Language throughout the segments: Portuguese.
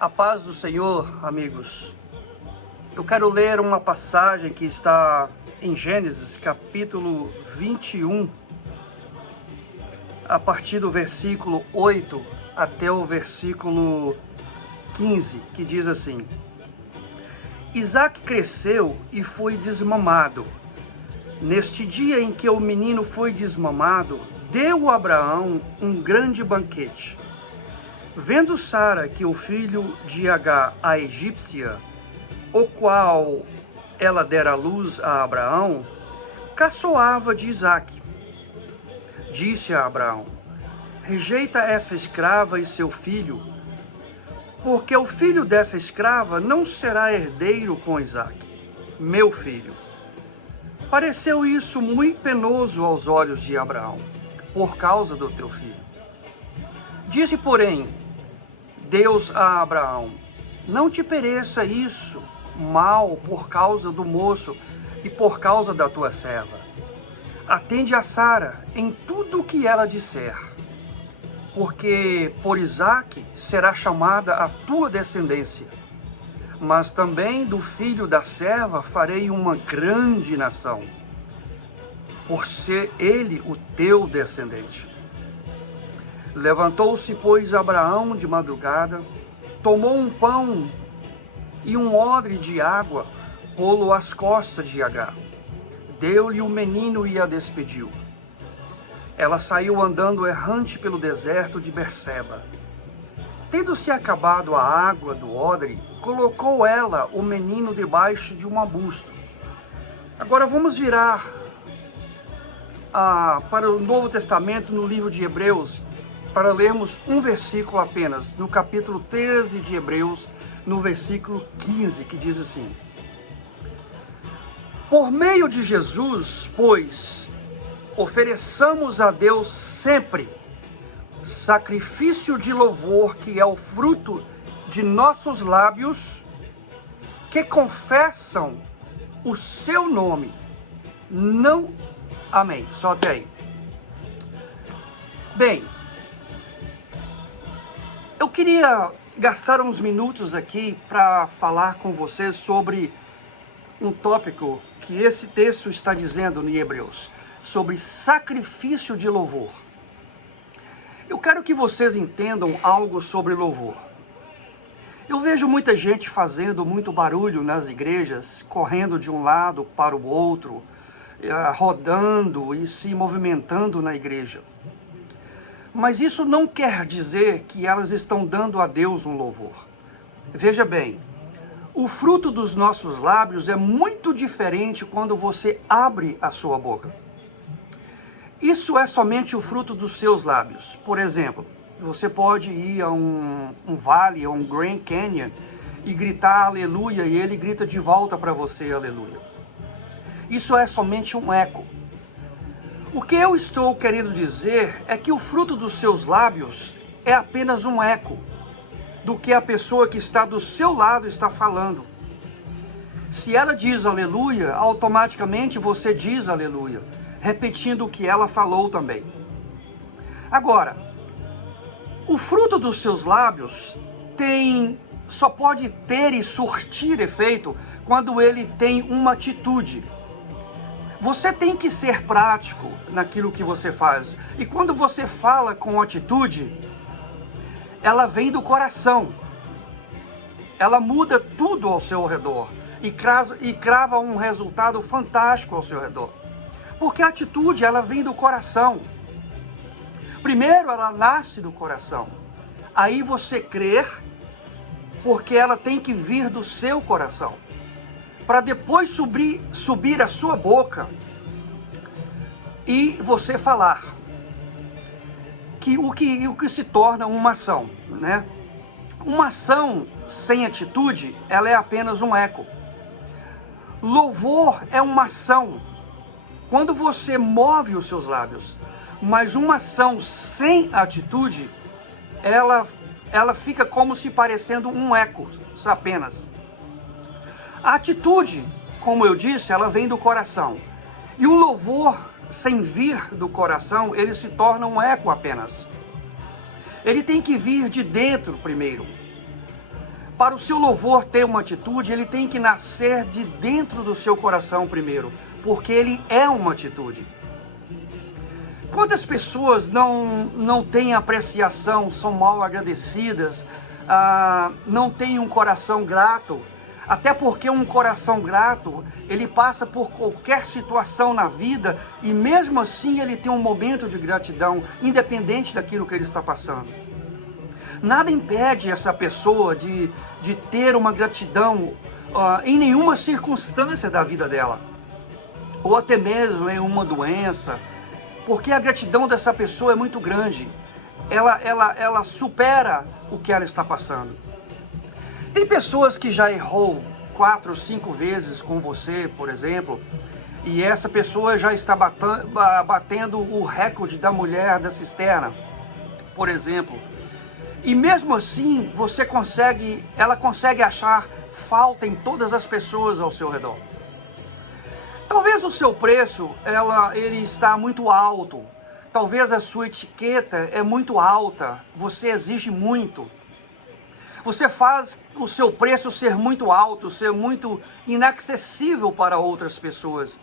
A paz do Senhor, amigos. Eu quero ler uma passagem que está em Gênesis, capítulo 21, a partir do versículo 8 até o versículo 15, que diz assim: Isaac cresceu e foi desmamado. Neste dia em que o menino foi desmamado, deu a Abraão um grande banquete. Vendo Sara que o filho de Agar, a egípcia, o qual ela dera luz a Abraão, caçoava de Isaque. Disse a Abraão: rejeita essa escrava e seu filho, porque o filho dessa escrava não será herdeiro com Isaque, meu filho. Pareceu isso muito penoso aos olhos de Abraão, por causa do teu filho. Disse, porém, Deus a Abraão: não te pereça isso mal por causa do moço e por causa da tua serva. Atende a Sara em tudo o que ela disser, porque por Isaque será chamada a tua descendência, mas também do filho da serva farei uma grande nação, por ser ele o teu descendente. Levantou-se, pois, Abraão de madrugada, tomou um pão e um odre de água, pô-lo às costas de Agar. Deu-lhe o menino e a despediu. Ela saiu andando errante pelo deserto de Berseba. Tendo-se acabado a água do odre, colocou ela o menino debaixo de um arbusto. Agora vamos virar para o Novo Testamento, no livro de Hebreus, para lermos um versículo apenas, no capítulo 13 de Hebreus, no versículo 15, que diz assim: por meio de Jesus, pois, ofereçamos a Deus sempre sacrifício de louvor, que é o fruto de nossos lábios, que confessam o seu nome. Não... Amém. Só até aí. Bem, eu queria gastar uns minutos aqui para falar com vocês sobre um tópico que esse texto está dizendo em Hebreus, sobre sacrifício de louvor. Eu quero que vocês entendam algo sobre louvor. Eu vejo muita gente fazendo muito barulho nas igrejas, correndo de um lado para o outro, rodando e se movimentando na igreja. Mas isso não quer dizer que elas estão dando a Deus um louvor. Veja bem, o fruto dos nossos lábios é muito diferente quando você abre a sua boca. Isso é somente o fruto dos seus lábios. Por exemplo, você pode ir a um vale, a um Grand Canyon, e gritar aleluia, e ele grita de volta para você aleluia. Isso é somente um eco. O que eu estou querendo dizer é que o fruto dos seus lábios é apenas um eco do que a pessoa que está do seu lado está falando. Se ela diz aleluia, automaticamente você diz aleluia, repetindo o que ela falou também. Agora, o fruto dos seus lábios só pode ter e surtir efeito quando ele tem uma atitude. Você tem que ser prático naquilo que você faz. E quando você fala com atitude, ela vem do coração. Ela muda tudo ao seu redor e crava um resultado fantástico ao seu redor. Porque a atitude, ela vem do coração. Primeiro, ela nasce do coração. Aí você crer, porque ela tem que vir do seu coração, para depois subir a sua boca e você falar o que se torna uma ação, né? Uma ação sem atitude, ela é apenas um eco. Louvor é uma ação quando você move os seus lábios, mas uma ação sem atitude, ela fica como se parecendo um eco apenas. A atitude, como eu disse, ela vem do coração. E o louvor, sem vir do coração, ele se torna um eco apenas. Ele tem que vir de dentro primeiro. para o seu louvor ter uma atitude, ele tem que nascer de dentro do seu coração primeiro, porque ele é uma atitude. Quantas pessoas não têm apreciação, são mal agradecidas, não têm um coração grato? Até porque um coração grato, ele passa por qualquer situação na vida e mesmo assim ele tem um momento de gratidão, independente daquilo que ele está passando. Nada impede essa pessoa de ter uma gratidão em nenhuma circunstância da vida dela, ou até mesmo em uma doença, porque a gratidão dessa pessoa é muito grande. Ela supera o que ela está passando. Tem pessoas que já errou 4 ou 5 vezes com você, por exemplo, e essa pessoa já está batendo o recorde da mulher da cisterna, por exemplo. E mesmo assim, ela consegue achar falta em todas as pessoas ao seu redor. Talvez o seu preço, ele está muito alto. Talvez a sua etiqueta é muito alta. Você exige muito. Você faz o seu preço ser muito alto, ser muito inacessível para outras pessoas.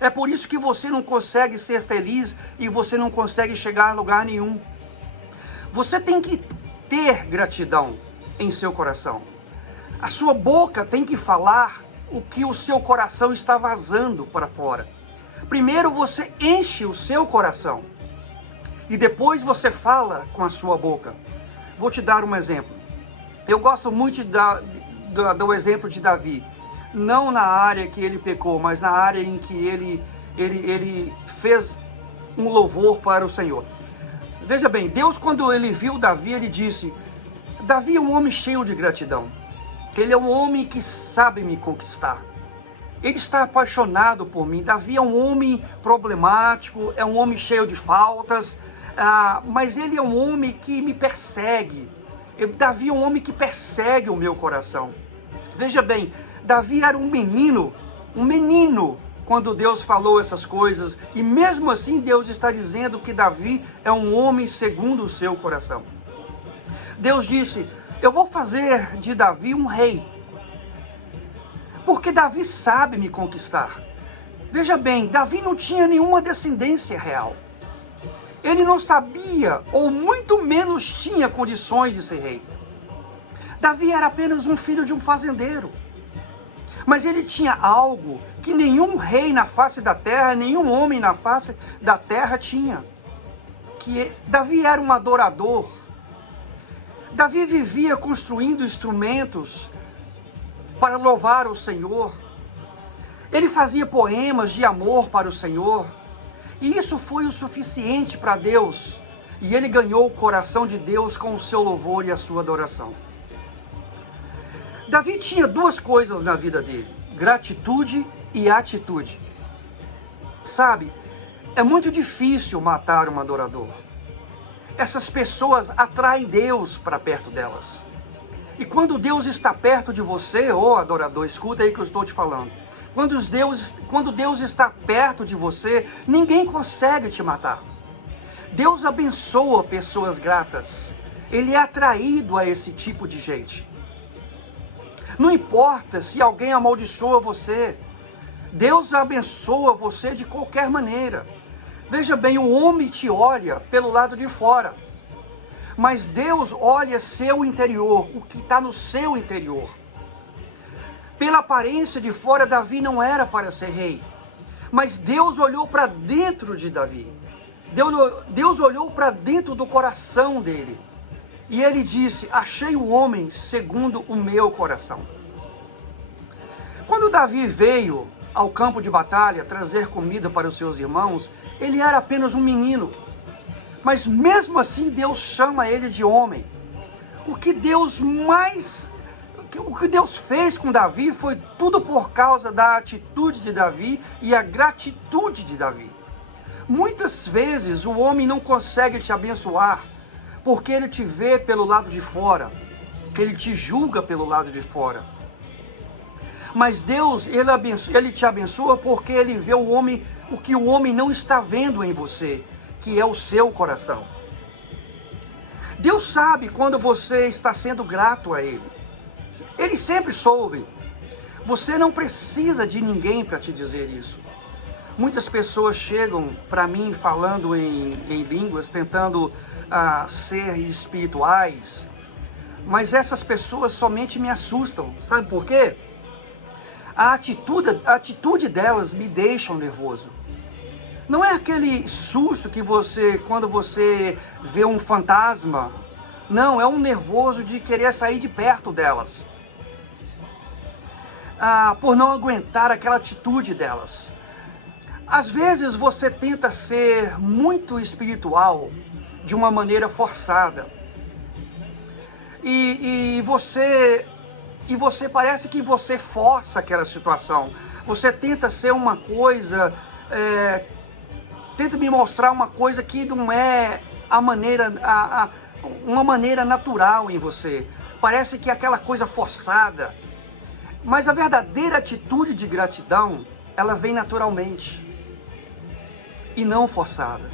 É por isso que você não consegue ser feliz e você não consegue chegar a lugar nenhum. Você tem que ter gratidão em seu coração. A sua boca tem que falar o que o seu coração está vazando para fora. Primeiro você enche o seu coração e depois você fala com a sua boca. Vou te dar um exemplo. Eu gosto muito do exemplo de Davi. Não na área que ele pecou, mas na área em que ele fez um louvor para o Senhor. Veja bem, Deus, quando ele viu Davi, ele disse: Davi é um homem cheio de gratidão. Ele é um homem que sabe me conquistar. Ele está apaixonado por mim. Davi é um homem problemático, é um homem cheio de faltas, mas ele é um homem que me persegue. Davi é um homem que persegue o meu coração. Veja bem, Davi era um menino, quando Deus falou essas coisas, e mesmo assim Deus está dizendo que Davi é um homem segundo o seu coração. Deus disse: eu vou fazer de Davi um rei, porque Davi sabe me conquistar. Veja bem, Davi não tinha nenhuma descendência real. Ele não sabia, ou muito menos tinha condições de ser rei. Davi era apenas um filho de um fazendeiro. Mas ele tinha algo que nenhum rei na face da terra, nenhum homem na face da terra tinha. Davi era um adorador. Davi vivia construindo instrumentos para louvar o Senhor. Ele fazia poemas de amor para o Senhor. E isso foi o suficiente para Deus. E ele ganhou o coração de Deus com o seu louvor e a sua adoração. Davi tinha 2 coisas na vida dele: gratitude e atitude. Sabe, é muito difícil matar um adorador. Essas pessoas atraem Deus para perto delas. E quando Deus está perto de você, adorador, escuta aí que eu estou te falando. Quando Deus está perto de você, ninguém consegue te matar. Deus abençoa pessoas gratas. Ele é atraído a esse tipo de gente. Não importa se alguém amaldiçoa você, Deus abençoa você de qualquer maneira. Veja bem, o homem te olha pelo lado de fora, mas Deus olha seu interior, o que está no seu interior. Pela aparência de fora, Davi não era para ser rei, mas Deus olhou para dentro de Davi. Deus olhou para dentro do coração dele. E ele disse: achei o homem segundo o meu coração. Quando Davi veio ao campo de batalha trazer comida para os seus irmãos, ele era apenas um menino. Mas mesmo assim Deus chama ele de homem. O que Deus fez com Davi foi tudo por causa da atitude de Davi e a gratitude de Davi. Muitas vezes o homem não consegue te abençoar porque ele te vê pelo lado de fora, que ele te julga pelo lado de fora. Mas Deus, ele te abençoa porque ele vê o que o homem não está vendo em você, que é o seu coração. Deus sabe quando você está sendo grato a Ele. Ele sempre soube. Você não precisa de ninguém para te dizer isso. Muitas pessoas chegam para mim falando em línguas, tentando ser espirituais, mas essas pessoas somente me assustam. Sabe por quê? A atitude delas me deixa nervoso. Não é aquele susto que quando você vê um fantasma. Não, é um nervoso de querer sair de perto delas. Por não aguentar aquela atitude delas. Às vezes você tenta ser muito espiritual de uma maneira forçada. E você parece que você força aquela situação. Você tenta ser uma coisa, tenta me mostrar uma coisa que não é uma maneira natural em você. Parece que é aquela coisa forçada. Mas a verdadeira atitude de gratidão, ela vem naturalmente e não forçada.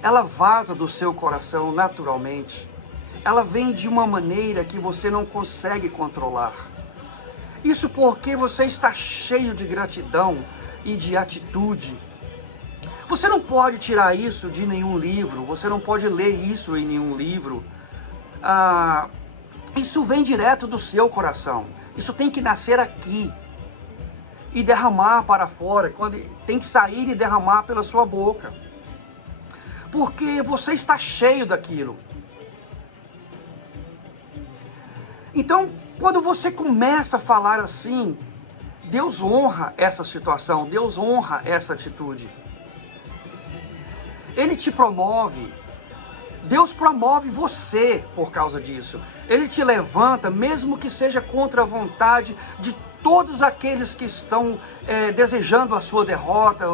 Ela vaza do seu coração naturalmente. Ela vem de uma maneira que você não consegue controlar. Isso porque você está cheio de gratidão e de atitude. Você não pode tirar isso de nenhum livro, você não pode ler isso em nenhum livro. Isso vem direto do seu coração. Isso tem que nascer aqui e derramar para fora. Tem que sair e derramar pela sua boca. Porque você está cheio daquilo. Então, quando você começa a falar assim, Deus honra essa situação, Deus honra essa atitude. Ele te promove. Deus promove você por causa disso. Ele te levanta, mesmo que seja contra a vontade de todos aqueles que estão desejando a sua derrota,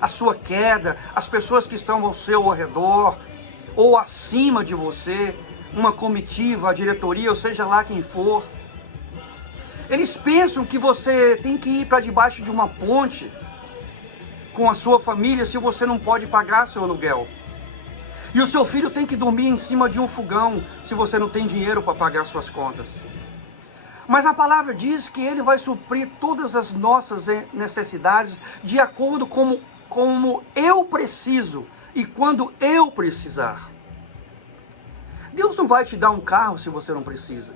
a sua queda, as pessoas que estão ao seu redor, ou acima de você, uma comitiva, a diretoria, ou seja lá quem for. Eles pensam que você tem que ir para debaixo de uma ponte com a sua família se você não pode pagar seu aluguel. E o seu filho tem que dormir em cima de um fogão se você não tem dinheiro para pagar suas contas. Mas a palavra diz que Ele vai suprir todas as nossas necessidades de acordo com como eu preciso e quando eu precisar. Deus não vai te dar um carro se você não precisa.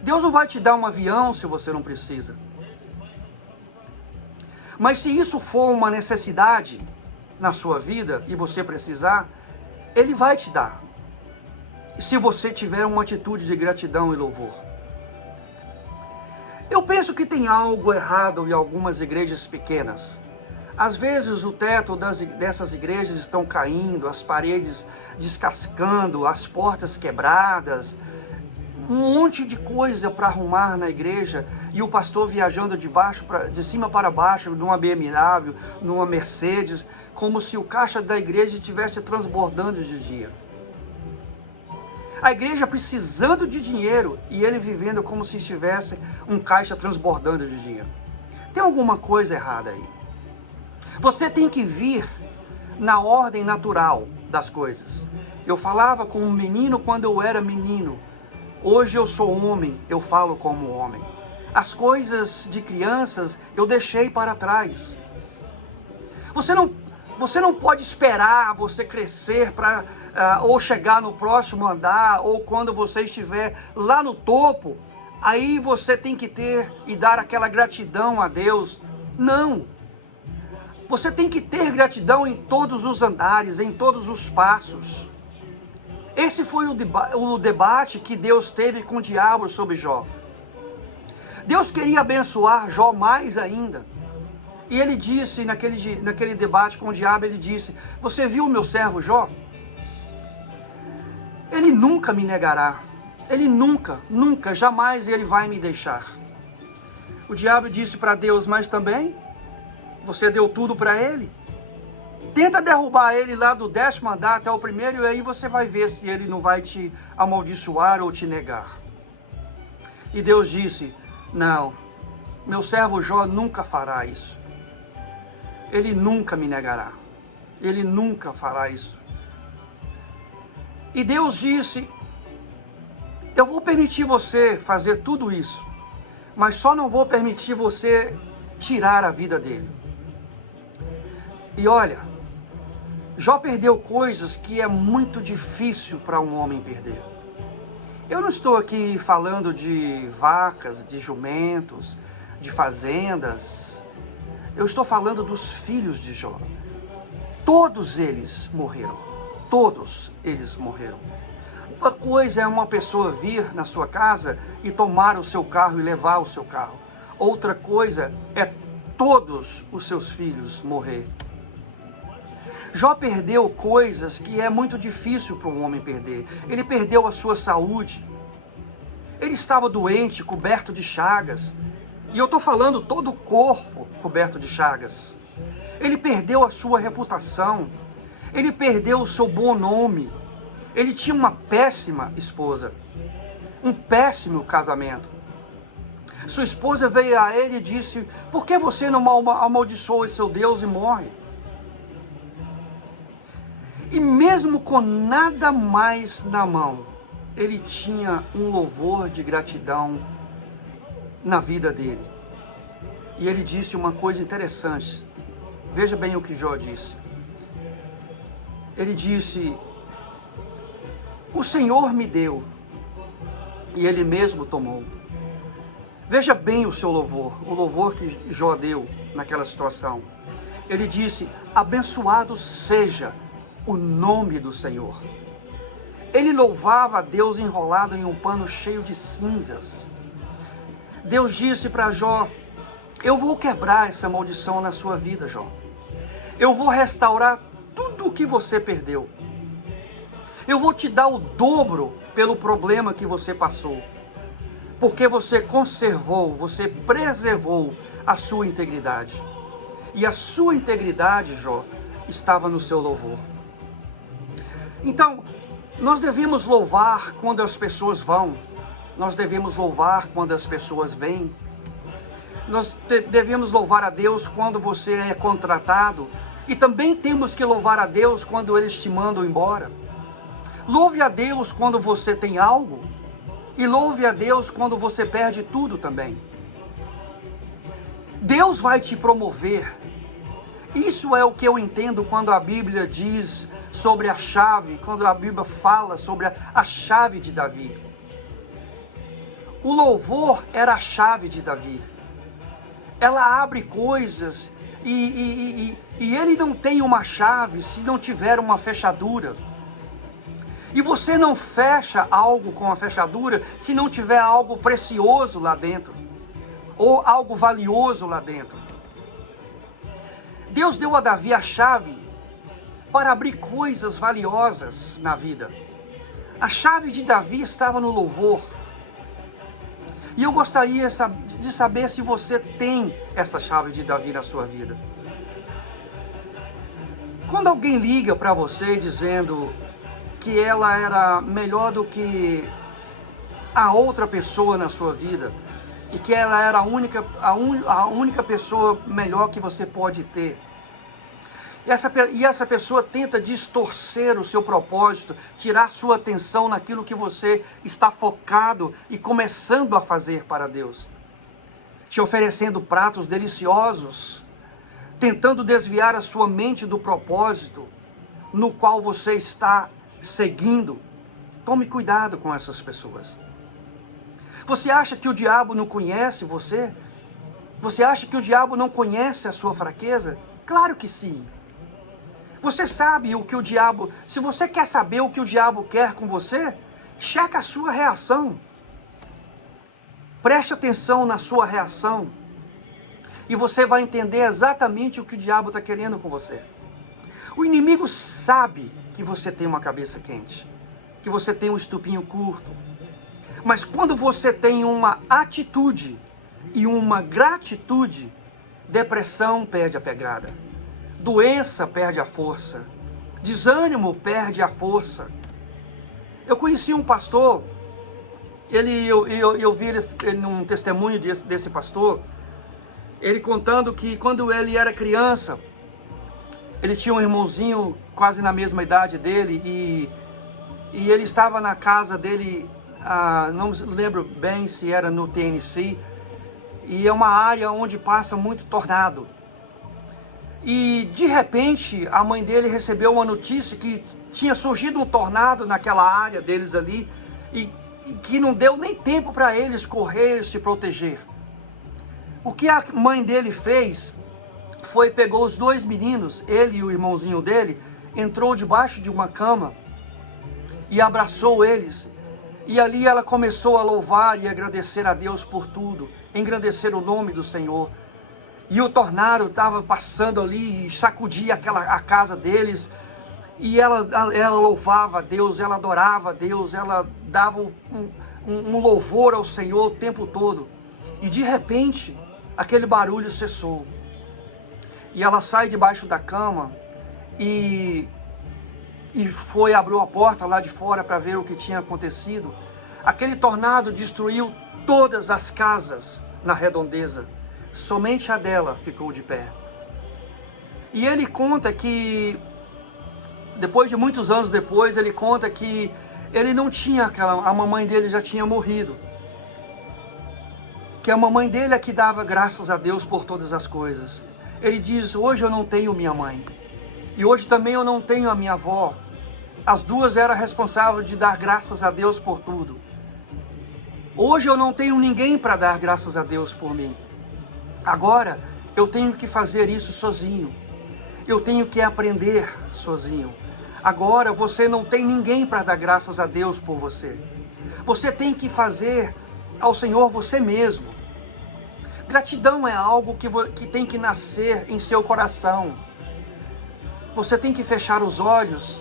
Deus não vai te dar um avião se você não precisa. Mas se isso for uma necessidade na sua vida e você precisar, Ele vai te dar. Se você tiver uma atitude de gratidão e louvor. Eu penso que tem algo errado em algumas igrejas pequenas. Às vezes o teto dessas igrejas estão caindo, as paredes descascando, as portas quebradas, um monte de coisa para arrumar na igreja e o pastor viajando de cima para baixo numa BMW, numa Mercedes, como se o caixa da igreja estivesse transbordando de dinheiro. A igreja precisando de dinheiro e ele vivendo como se estivesse um caixa transbordando de dinheiro. Tem alguma coisa errada aí. Você tem que vir na ordem natural das coisas. Eu falava como um menino quando eu era menino. Hoje eu sou homem, eu falo como homem. As coisas de crianças eu deixei para trás. Você não pode esperar você crescer para ou chegar no próximo andar, ou quando você estiver lá no topo, aí você tem que ter e dar aquela gratidão a Deus. Não. Você tem que ter gratidão em todos os andares, em todos os passos. Esse foi o debate que Deus teve com o diabo sobre Jó. Deus queria abençoar Jó mais ainda. E ele disse, naquele debate com o diabo, ele disse: você viu o meu servo Jó? Ele nunca me negará. Ele nunca, jamais ele vai me deixar. O diabo disse para Deus: mas também você deu tudo para ele. Tenta derrubar ele lá do 10º andar até o 1º, e aí você vai ver se ele não vai te amaldiçoar ou te negar. E Deus disse: não, meu servo Jó nunca fará isso. Ele nunca me negará. Ele nunca fará isso. E Deus disse: Eu vou permitir você fazer tudo isso, mas só não vou permitir você tirar a vida dele. E olha, Jó perdeu coisas que é muito difícil para um homem perder. Eu não estou aqui falando de vacas, de jumentos, de fazendas. Eu estou falando dos filhos de Jó. Todos eles morreram. Todos eles morreram. Uma coisa é uma pessoa vir na sua casa e tomar o seu carro e levar o seu carro. Outra coisa é todos os seus filhos morrer. Jó perdeu coisas que é muito difícil para um homem perder. Ele perdeu a sua saúde. Ele estava doente, coberto de chagas. E eu estou falando todo o corpo coberto de chagas. Ele perdeu a sua reputação. Ele perdeu o seu bom nome. Ele tinha uma péssima esposa. Um péssimo casamento. Sua esposa veio a ele e disse: por que você não amaldiçoa o seu Deus e morre? E mesmo com nada mais na mão, ele tinha um louvor de gratidão na vida dele. E ele disse uma coisa interessante. Veja bem o que Jó disse. Ele disse: o Senhor me deu, e Ele mesmo tomou. Veja bem o seu louvor, o louvor que Jó deu naquela situação. Ele disse: abençoado seja o nome do Senhor. Ele louvava a Deus enrolado em um pano cheio de cinzas. Deus disse para Jó: eu vou quebrar essa maldição na sua vida, Jó. Eu vou restaurar tudo o que você perdeu. Eu vou te dar o dobro pelo problema que você passou. Porque você conservou, você preservou a sua integridade. E a sua integridade, Jó, estava no seu louvor. Então, nós devemos louvar quando as pessoas vão. Nós devemos louvar quando as pessoas vêm. Nós devemos louvar a Deus quando você é contratado. E também temos que louvar a Deus quando eles te mandam embora. Louve a Deus quando você tem algo. E louve a Deus quando você perde tudo também. Deus vai te promover. Isso é o que eu entendo quando a Bíblia diz sobre a chave, quando a Bíblia fala sobre a chave de Davi. O louvor era a chave de Davi. Ela abre coisas e ele não tem uma chave se não tiver uma fechadura. E você não fecha algo com a fechadura se não tiver algo precioso lá dentro. Ou algo valioso lá dentro. Deus deu a Davi a chave para abrir coisas valiosas na vida. A chave de Davi estava no louvor. E eu gostaria de saber se você tem essa chave de Davi na sua vida. Quando alguém liga para você dizendo que ela era melhor do que a outra pessoa na sua vida, e que ela era a única pessoa melhor que você pode ter, e essa pessoa tenta distorcer o seu propósito, tirar sua atenção naquilo que você está focado e começando a fazer para Deus, te oferecendo pratos deliciosos, tentando desviar a sua mente do propósito no qual você está seguindo. Tome cuidado com essas pessoas. Você acha que o diabo não conhece você? Você acha que o diabo não conhece a sua fraqueza? Claro que sim. Você sabe o que o diabo... Se você quer saber o que o diabo quer com você, checa a sua reação. Preste atenção na sua reação. E você vai entender exatamente o que o diabo está querendo com você. O inimigo sabe que você tem uma cabeça quente, que você tem um estupinho curto. Mas quando você tem uma atitude e uma gratitude, depressão perde a pegada, doença perde a força, desânimo perde a força. Eu conheci um pastor, eu vi ele num testemunho desse pastor, ele contando que quando ele era criança, ele tinha um irmãozinho quase na mesma idade dele, e ele estava na casa dele não me lembro bem se era no Tennessee, e é uma área onde passa muito tornado. E de repente a mãe dele recebeu uma notícia que tinha surgido um tornado naquela área deles ali, e que não deu nem tempo para eles correr e se proteger. O que a mãe dele fez foi, pegou os dois meninos, ele e o irmãozinho dele, entrou debaixo de uma cama e abraçou eles. E ali ela começou a louvar e agradecer a Deus por tudo, engrandecer o nome do Senhor. E o tornado estava passando ali e sacudia a casa deles. E ela louvava a Deus, ela adorava a Deus, ela dava um louvor ao Senhor o tempo todo. E de repente, aquele barulho cessou. E ela sai debaixo da cama e abriu a porta lá de fora para ver o que tinha acontecido. Aquele tornado destruiu todas as casas na redondeza. Somente a dela ficou de pé. E ele conta que, depois de muitos anos depois, ele conta que ele não tinha a mamãe dele já tinha morrido. Que a mamãe dele é que dava graças a Deus por todas as coisas. Ele diz, hoje eu não tenho minha mãe. E hoje também eu não tenho a minha avó. As duas eram responsáveis de dar graças a Deus por tudo. Hoje eu não tenho ninguém para dar graças a Deus por mim. Agora eu tenho que fazer isso sozinho. Eu tenho que aprender sozinho. Agora você não tem ninguém para dar graças a Deus por você. Você tem que fazer ao Senhor você mesmo. Gratidão é algo que tem que nascer em seu coração. Você tem que fechar os olhos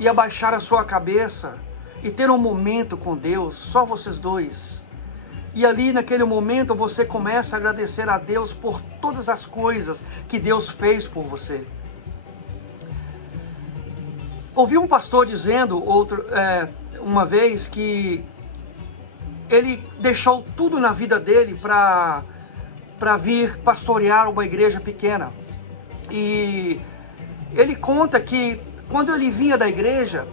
e abaixar a sua cabeça e ter um momento com Deus, só vocês dois. E ali naquele momento você começa a agradecer a Deus por todas as coisas que Deus fez por você. Ouvi um pastor dizendo uma vez que ele deixou tudo na vida dele para vir pastorear uma igreja pequena. E ele conta que quando ele vinha da igreja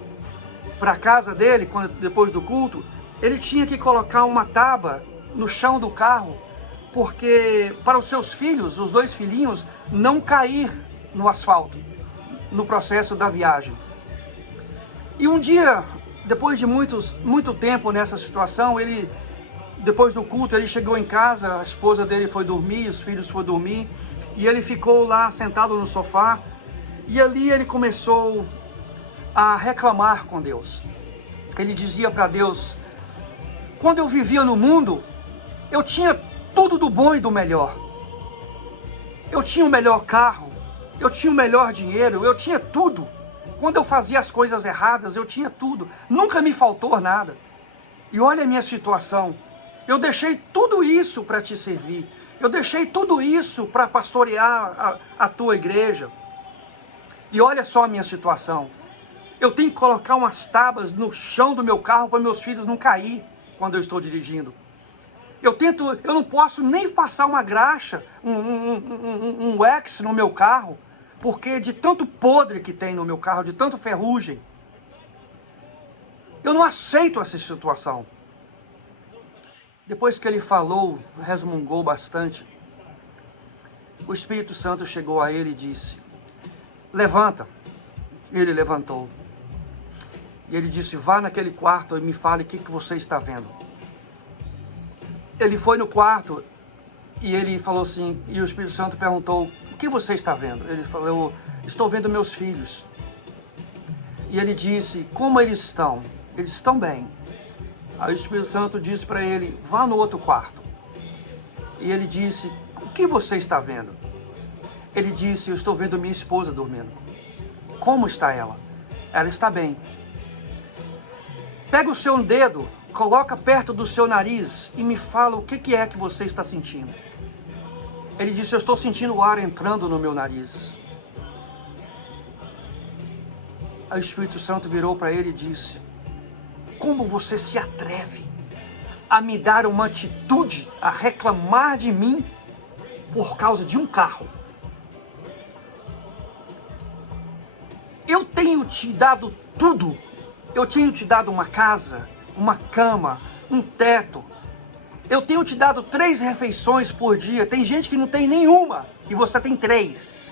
para a casa dele, depois do culto, ele tinha que colocar uma tábua no chão do carro, porque para os seus filhos, os dois filhinhos, não cair no asfalto, no processo da viagem. E um dia, depois de muito tempo nessa situação, depois do culto, ele chegou em casa, a esposa dele foi dormir, os filhos foram dormir, e ele ficou lá sentado no sofá, e ali ele começou a reclamar com Deus. Ele dizia para Deus, quando eu vivia no mundo, eu tinha tudo do bom e do melhor. Eu tinha o melhor carro, eu tinha o melhor dinheiro, eu tinha tudo. Quando eu fazia as coisas erradas, eu tinha tudo. Nunca me faltou nada. E olha a minha situação. Eu deixei tudo isso para te servir. Eu deixei tudo isso para pastorear a tua igreja. E olha só a minha situação. Eu tenho que colocar umas tábuas no chão do meu carro para meus filhos não cair quando eu estou dirigindo. Eu não posso nem passar uma graxa, um wax no meu carro, porque de tanto podre que tem no meu carro, de tanto ferrugem. Eu não aceito essa situação. Depois que ele falou, resmungou bastante, o Espírito Santo chegou a ele e disse, levanta. Ele levantou. E ele disse, vá naquele quarto e me fale o que você está vendo. Ele foi no quarto e ele falou assim, e o Espírito Santo perguntou, o que você está vendo? Ele falou, estou vendo meus filhos. E ele disse, como eles estão? Eles estão bem. Aí o Espírito Santo disse para ele, vá no outro quarto. E ele disse, o que você está vendo? Ele disse, eu estou vendo minha esposa dormindo. Como está ela? Ela está bem. Pega o seu dedo, coloca perto do seu nariz e me fala o que é que você está sentindo. Ele disse, eu estou sentindo o ar entrando no meu nariz. Aí o Espírito Santo virou para ele e disse, como você se atreve a me dar uma atitude, a reclamar de mim por causa de um carro? Eu tenho te dado tudo. Eu tenho te dado uma casa, uma cama, um teto. Eu tenho te dado 3 refeições por dia. Tem gente que não tem nenhuma e você tem 3.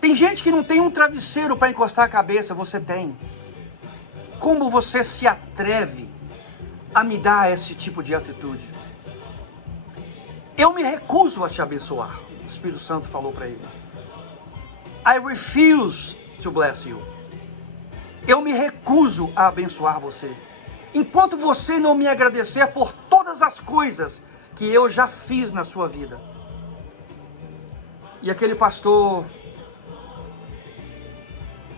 Tem gente que não tem um travesseiro para encostar a cabeça, você tem. Como você se atreve a me dar esse tipo de atitude? Eu me recuso a te abençoar. O Espírito Santo falou para ele. I refuse to bless you. Eu me recuso a abençoar você. Enquanto você não me agradecer por todas as coisas que eu já fiz na sua vida. E aquele pastor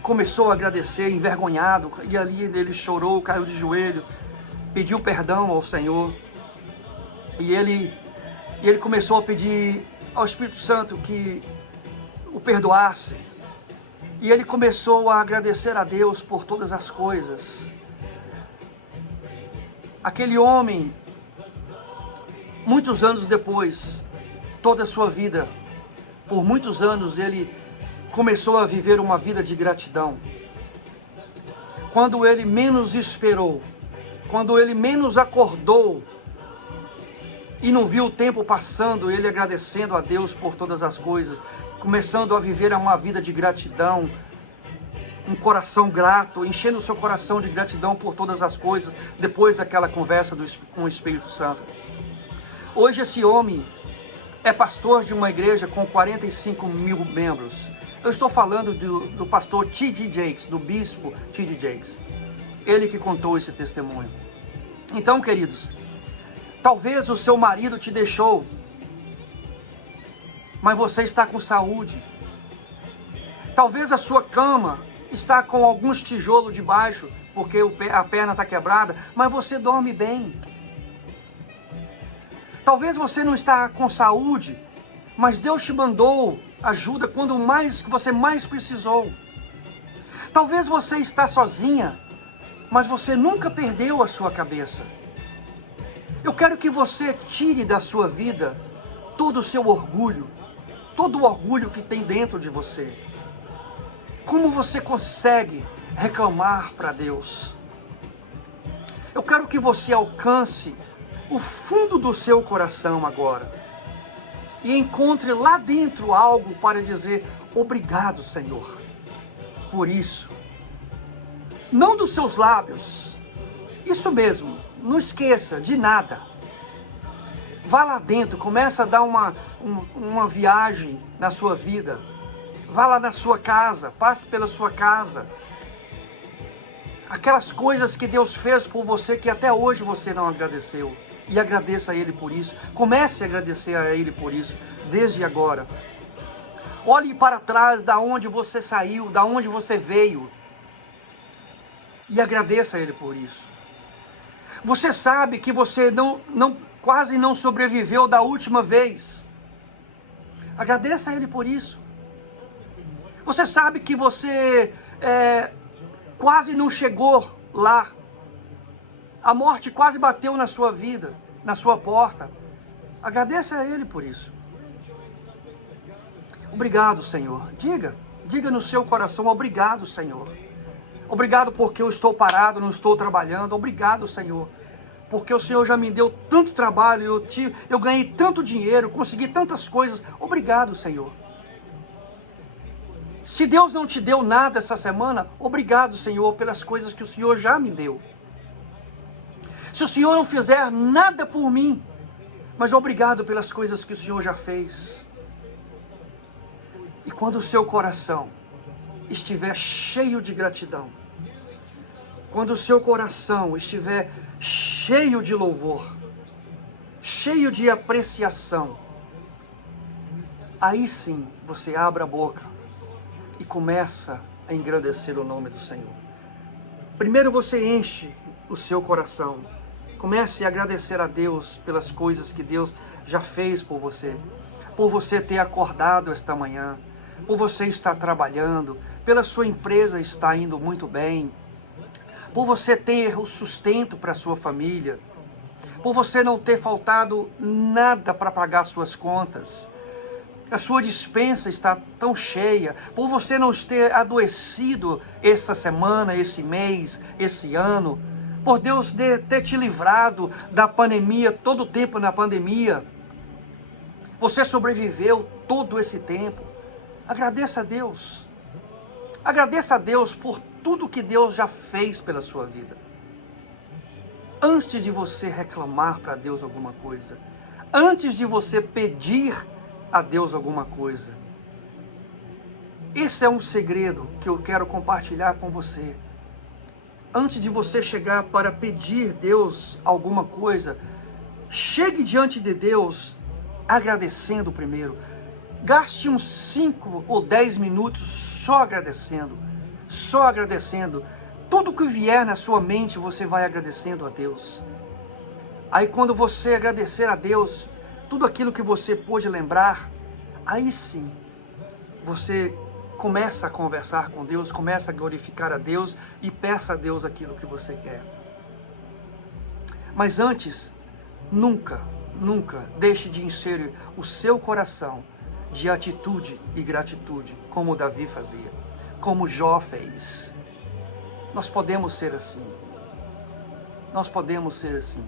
começou a agradecer, envergonhado, e ali ele chorou, caiu de joelho, pediu perdão ao Senhor, e ele começou a pedir ao Espírito Santo que o perdoasse, e ele começou a agradecer a Deus por todas as coisas. Aquele homem, muitos anos depois, toda a sua vida, por muitos anos ele começou a viver uma vida de gratidão. Quando ele menos esperou, quando ele menos acordou e não viu o tempo passando, ele agradecendo a Deus por todas as coisas, começando a viver uma vida de gratidão, um coração grato, enchendo o seu coração de gratidão por todas as coisas, depois daquela conversa com o Espírito Santo. Hoje esse homem é pastor de uma igreja com 45 mil membros. Eu estou falando do pastor T.D. Jakes, do bispo T.D. Jakes. Ele que contou esse testemunho. Então, queridos, talvez o seu marido te deixou, mas você está com saúde. Talvez a sua cama está com alguns tijolos debaixo, porque a perna está quebrada, mas você dorme bem. Talvez você não está com saúde, mas Deus te mandou ajuda quando você mais precisou. Talvez você está sozinha, mas você nunca perdeu a sua cabeça. Eu quero que você tire da sua vida todo o seu orgulho, todo o orgulho que tem dentro de você. Como você consegue reclamar para Deus? Eu quero que você alcance o fundo do seu coração agora e encontre lá dentro algo para dizer obrigado, Senhor, por isso. Não dos seus lábios, isso mesmo, não esqueça de nada. Vá lá dentro, começa a dar uma viagem na sua vida. Vá lá na sua casa, passe pela sua casa. Aquelas coisas que Deus fez por você que até hoje você não agradeceu. E agradeça a Ele por isso. Comece a agradecer a Ele por isso, desde agora. Olhe para trás da onde você saiu, da onde você veio. E agradeça a Ele por isso. Você sabe que você quase não sobreviveu da última vez. Agradeça a Ele por isso. Você sabe que você quase não chegou lá. A morte quase bateu na sua vida, na sua porta. Agradeça a Ele por isso. Obrigado, Senhor. Diga no seu coração, obrigado, Senhor. Obrigado porque eu estou parado, não estou trabalhando. Obrigado, Senhor. Porque o Senhor já me deu tanto trabalho, eu ganhei tanto dinheiro, consegui tantas coisas. Obrigado, Senhor. Se Deus não te deu nada essa semana, obrigado, Senhor, pelas coisas que o Senhor já me deu. Se o Senhor não fizer nada por mim, mas obrigado pelas coisas que o Senhor já fez. E quando o seu coração estiver cheio de gratidão, quando o seu coração estiver cheio de louvor, cheio de apreciação, aí sim você abre a boca e começa a engrandecer o nome do Senhor. Primeiro você enche o seu coração. Comece a agradecer a Deus pelas coisas que Deus já fez por você ter acordado esta manhã, por você estar trabalhando, pela sua empresa estar indo muito bem, por você ter o sustento para a sua família, por você não ter faltado nada para pagar suas contas, a sua despensa está tão cheia, por você não ter adoecido essa semana, esse mês, esse ano, por Deus ter te livrado da pandemia, todo o tempo na pandemia. Você sobreviveu todo esse tempo. Agradeça a Deus. Agradeça a Deus por tudo que Deus já fez pela sua vida. Antes de você reclamar para Deus alguma coisa, antes de você pedir a Deus alguma coisa, esse é um segredo que eu quero compartilhar com você. Antes de você chegar para pedir a Deus alguma coisa, chegue diante de Deus agradecendo primeiro. Gaste uns 5 ou 10 minutos só agradecendo. Só agradecendo. Tudo que vier na sua mente, você vai agradecendo a Deus. Aí quando você agradecer a Deus, tudo aquilo que você pôde lembrar, aí sim, você começa a conversar com Deus, começa a glorificar a Deus e peça a Deus aquilo que você quer. Mas antes, nunca deixe de encher o seu coração de atitude e gratitude, como Davi fazia, como Jó fez. Nós podemos ser assim. Nós podemos ser assim.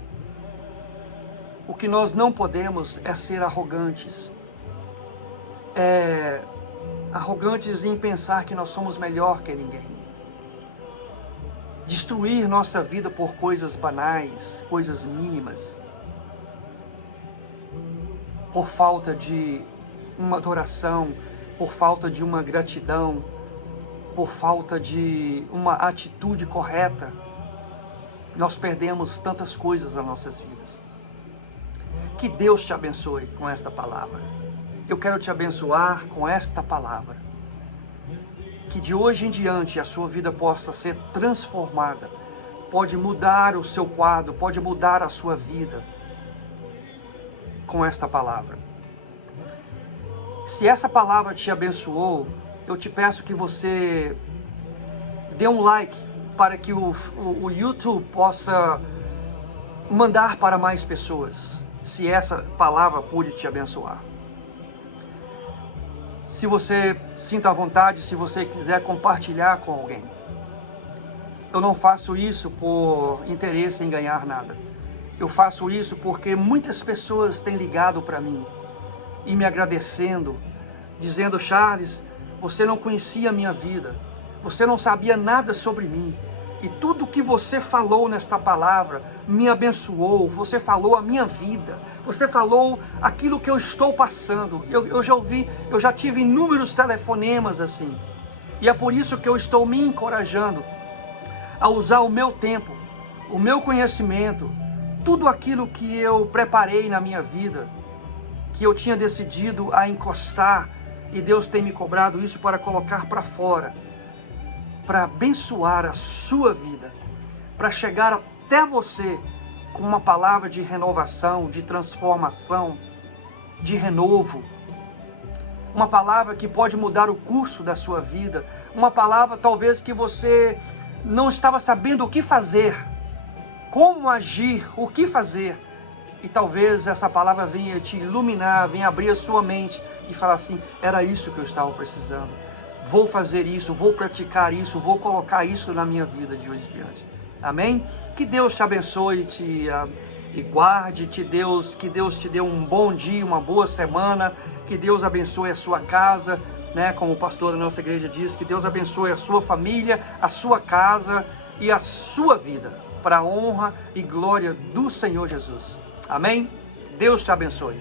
O que nós não podemos é ser arrogantes. Arrogantes em pensar que nós somos melhor que ninguém. Destruir nossa vida por coisas banais, coisas mínimas. Por falta de uma adoração, por falta de uma gratidão, por falta de uma atitude correta, nós perdemos tantas coisas nas nossas vidas. Que Deus te abençoe com esta palavra. Eu quero te abençoar com esta palavra. Que de hoje em diante a sua vida possa ser transformada. Pode mudar o seu quadro, pode mudar a sua vida com esta palavra. Se essa palavra te abençoou, eu te peço que você dê um like para que o YouTube possa mandar para mais pessoas, se essa palavra pude te abençoar. Se você sinta à vontade, se você quiser compartilhar com alguém. Eu não faço isso por interesse em ganhar nada. Eu faço isso porque muitas pessoas têm ligado para mim e me agradecendo, dizendo: Charles, você não conhecia a minha vida, você não sabia nada sobre mim, e tudo que você falou nesta palavra me abençoou, você falou a minha vida, você falou aquilo que eu estou passando. Eu já tive inúmeros telefonemas assim, e é por isso que eu estou me encorajando a usar o meu tempo, o meu conhecimento, tudo aquilo que eu preparei na minha vida, que eu tinha decidido a encostar, e Deus tem me cobrado isso para colocar para fora, para abençoar a sua vida, para chegar até você com uma palavra de renovação, de transformação, de renovo, uma palavra que pode mudar o curso da sua vida, uma palavra talvez que você não estava sabendo o que fazer, como agir, o que fazer, e talvez essa palavra venha te iluminar, venha abrir a sua mente e falar assim: era isso que eu estava precisando, vou fazer isso, vou praticar isso, vou colocar isso na minha vida de hoje em diante. Amém? Que Deus te abençoe e guarde, que Deus te dê um bom dia, uma boa semana, que Deus abençoe a sua casa, né? Como o pastor da nossa igreja diz, que Deus abençoe a sua família, a sua casa e a sua vida, para a honra e glória do Senhor Jesus. Amém? Deus te abençoe.